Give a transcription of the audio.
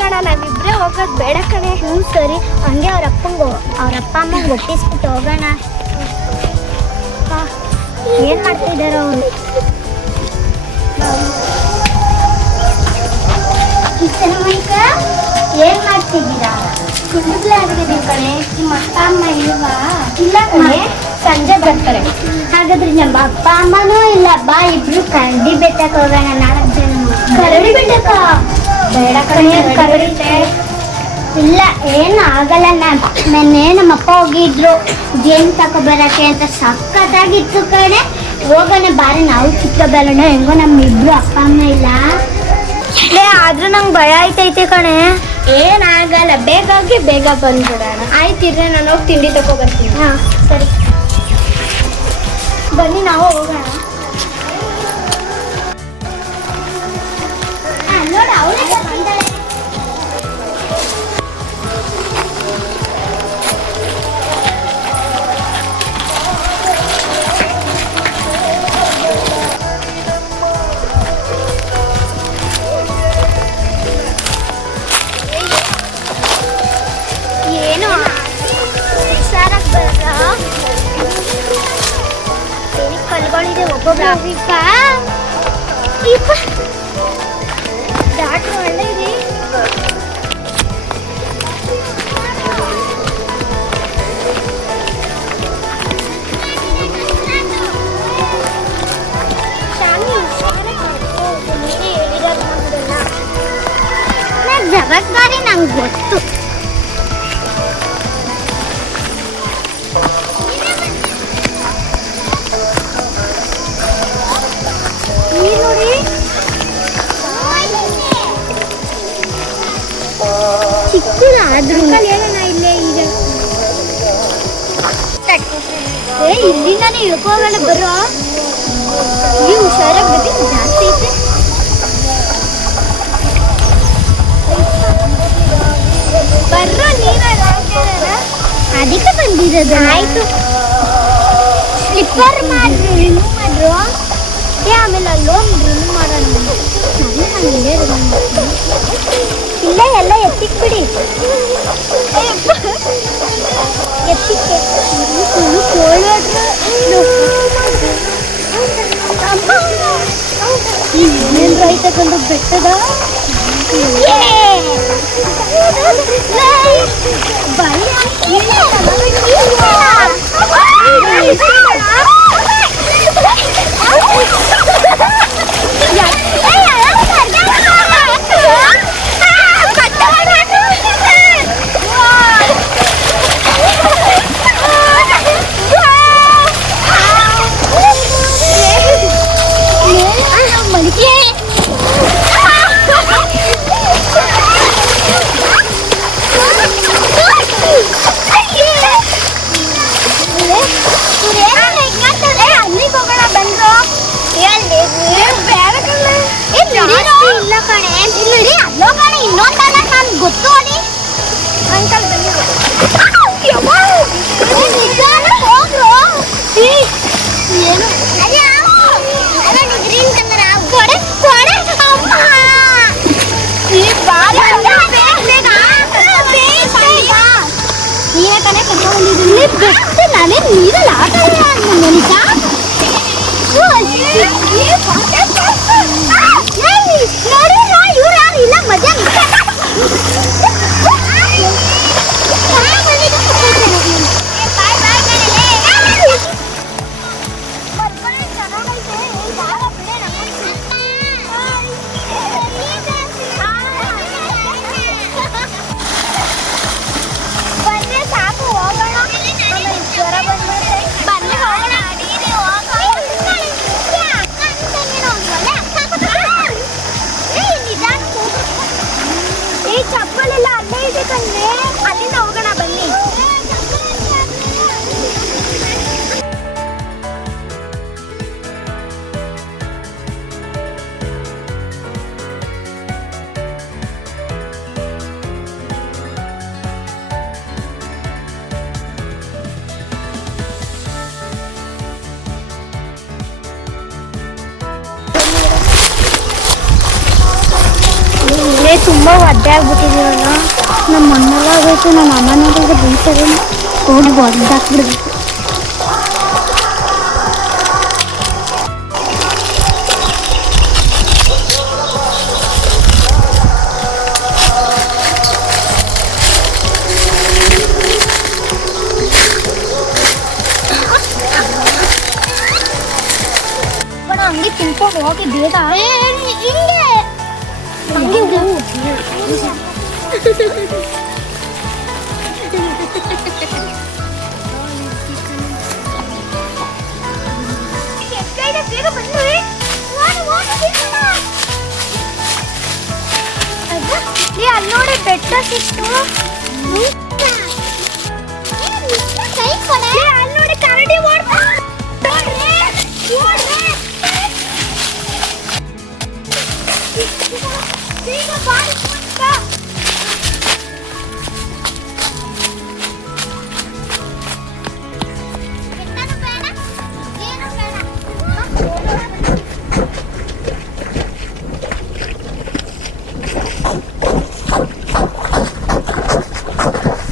ಕಣ, ನಾವಿಬ್ರೇ ಹೋಗೋದು ಬೇಡ ಕಣೆ. ಸರಿ, ಹಂಗೆ ಅವ್ರ ಅಪ್ಪ ಅಮ್ಮಂಗೆ ಒಪ್ಪಿಸ್ಬಿಟ್ಟು ಹೋಗೋಣ. ಏನು ಮಾಡ್ತಿದ್ದಾರೆ ಅವರು? ಏನ್ ಮಾಡ್ತಿದ್ದೀರಾ? ಕುಂಡ್ಲೇ ಆಗಿದ್ದೀವಿ ಕಣೆ. ನಿಮ್ಮ ಅಪ್ಪ ಅಮ್ಮ ಇಲ್ವಾ? ಇಲ್ಲ ಕಣೆ, ಸಂಜೆ ಬರ್ತಾರೆ. ಹಾಗಾದ್ರೆ ನಮ್ಮ ಅಪ್ಪ ಅಮ್ಮನೂ ಇಲ್ಲ. ಬಾ, ಇಬ್ರು ಕರಡಿ ಬೆಟ್ಟಕ್ಕೆ ಹೋಗೋಣ. 4 ಜನ. ಕರಡಿ ಬಿಟ್ಟಕ್ಕ? ಬೇಡ ಕಣೆ, ಕರಡಿ ಇಲ್ಲ, ಏನು ಆಗಲ್ಲ. ಮೊನ್ನೆ ನಮ್ಮಪ್ಪ ಹೋಗಿದ್ರು ಜೇನು ತಗೊಬರಕ್ಕೆ ಅಂತ. ಸಖತ್ತಾಗಿತ್ತು ಕಣೆ. ಹೋಗೋಣ ಬಾರಿ, ನಾವು ಚಿಕ್ಕ ಬರೋಣ. ಹೆಂಗೋ ನಮ್ಮಿಬ್ರು ಅಪ್ಪ ಅಮ್ಮ ಇಲ್ಲ. ಆದ್ರೂ ನಂಗೆ ಭಯ ಆಯ್ತೈತೆ ಕಣೆ. ಏನಾಗಲ್ಲ, ಬೇಗ ಹೋಗಿ ಬೇಗ ಬಂದ್ಬಿಡೋಣ. ಆಯ್ತಿರ್ರೆ, ನಾನು ಹೋಗಿ ತಿಂಡಿ ತಗೊಬರ್ತೀನಿ. ಹಾಂ ಸರಿ, ಬನ್ನಿ ನಾವು ಹೋಗೋಣ. ನೋಡು, ಅವಳೇ ಬಂದಾಳೆ. ಏನು ಹುಷಾರಾಗಿ ಬರ್ರ. ಕಲ್ಗಳಿದೆ, ಒಬ್ಬೊಬ್ಬ ದಾಟ್ ಒಳ್ಳೆದಿ. ಶಾಮಿ ಹುಷಾರಾಗಿ ಕರ್ಕೊ ಹೋಗು. ನೀನೇ ಹೇಳಿರೋದು ನಮ್ದೆಲ್ಲ. ನನ್ನ ಜವಾಬ್ದಾರಿ ನಂಗೆ ಗೊತ್ತು. ನೋಡಿ, ಚಿಕ್ಕದಾದ್ರೂ ಹೇಳೋಣ ಇಲ್ಲೇ ಈಗ. ಇಲ್ಲಿಂದಾನೇ ಇಳ್ಕೋಗೋಣ. ಬರೋ, ಈ ಹುಷಾರಾಗಿ ಬದಿ ಜಾಸ್ತಿ ಐತೆ. ಬರ್ರೋ, ನೀವೇ ಅದಕ್ಕೆ ಬಂದಿರೋದು. ಆಯ್ತು. ಸ್ಲಿಪ್ಪರ್ ಮಾಡ್ರಿ, ರಿಮೂವ್ ಮಾಡ್ರು. ಆಮೇಲೆ ಅಲ್ಲೋಗಿ ರಿಮೂವ್ ಮಾಡೋಣ. ಇಲ್ಲೇ ಎಲ್ಲ ಎತ್ತಿಕ್ಬಿಡಿ. ಎತ್ತಿಕ್ಕೆ ಏನೇನು ರೈತಕೊಂಡು ಬೆಟ್ಟದ ಇಲ್ಲ ಕಣೆ, ಇಲ್ಲಿ ಅಲ್ಲೋ ಕಣೆ, ಇನ್ನೊಂದಲ್ಲ. ನಾನು ಗೊತ್ತು ಅಲ್ಲಿ ಅಂಕಲ್ ಬನ್ನಿ. ಹೋಗ್ರು. ಏನು ಗ್ರೀನ್ ಕಲರ್ ಕೊಡೆ ಕೊಡೆ ಅಮ್ಮ. ನೀನೇ ಕಣೆ ಕರ್ಕೊಂಡಿದ್ದೀನಿ. ಬೆಟ್ಟ ನಾನೇ ನೀರಲ್ಲಿ ಆಟ ಮನಿಕ. ನೋಡಿ, ಇವ್ರು ಯಾರು ಇಲ್ಲ ಮಜಾ. ಬಂದ್ರೆ ಸಾಕು, ಹೋಗೋಣ. ಜ್ವರ ಬಂದ್ಬಿಡುತ್ತೆ. ಬನ್ನಿ ತುಂಬ ಒದ್ದೆ ಆಗ್ಬಿಟ್ಟಿದೀವಲ್ಲ. ನಮ್ಮ ಅಣ್ಣಲಾಗೋಯ್ತು, ನಮ್ಮ ಅಮ್ಮನಾಗ ಬೀಳ್ತಾರೆ, ಹೋಗಿ ಒದ್ದಾಕ್ಬಿಡ್ಬೇಕು. ಹಂಗೆ ತಿನ್ಕೊಂಡು ಹೋಗಿ ಬೇಗ ಹಿಂಗೆ ಹಂಗೆ ಬೇಗ ಬಂದ್ವಿ. ಅಲ್ಲಿ ನೋಡಿ ಬೆಟ್ಟ ಸಿಕ್ತು. ಅಲ್ಲಿ ನೋಡಿ ಕರಡಿ ಓಡ್ತಾ ಬೇಗ ಬಾರಿ